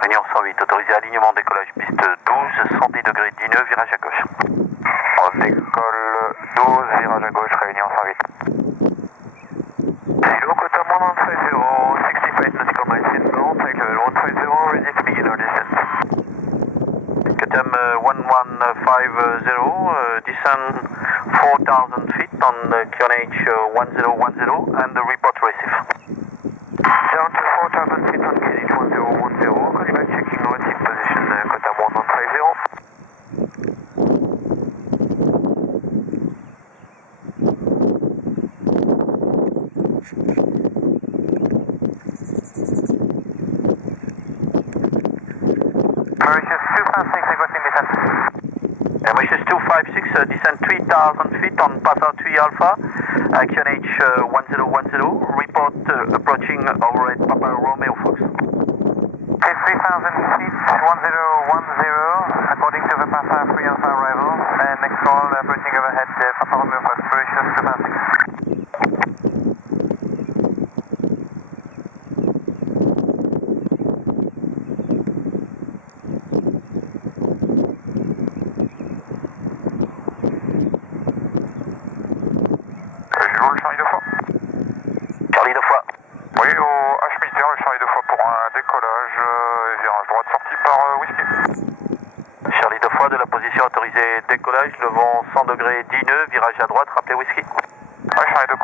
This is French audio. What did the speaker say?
Réunion 108, autorisé alignement, décollage piste 12, 110 degrés 10 nœuds, virage à gauche. On décolle 12, virage à gauche, Réunion 108. Kilo, Kota 130, 65 nautical miles inbound, take level 150, ready to begin our descent. KTM 1150, descend 4,000 feet on QNH 1010 and report receive. Down to 4,000 feet on QNH 1010, calling back checking receive position, Kota 1150. Mauritius 256, requesting descent. Mauritius 256, descend 3,000 feet on Passat 3 Alpha, QNH 1010, report approaching over at Papa Romeo Fox. 3,000 feet, 1010, according to the Papa 3 Alpha arrival, and next call approaching overhead Papa Romeo Fox, Mauritius 256. Charlie 2 fois. Oui, au H militaire, le Charlie 2 fois pour un décollage, virage droite sorti par Whisky. Charlie 2 fois de la position autorisée décollage, le vent 100 degrés 10 nœuds, virage à droite, rappelez whisky. Ouais, Charlie 2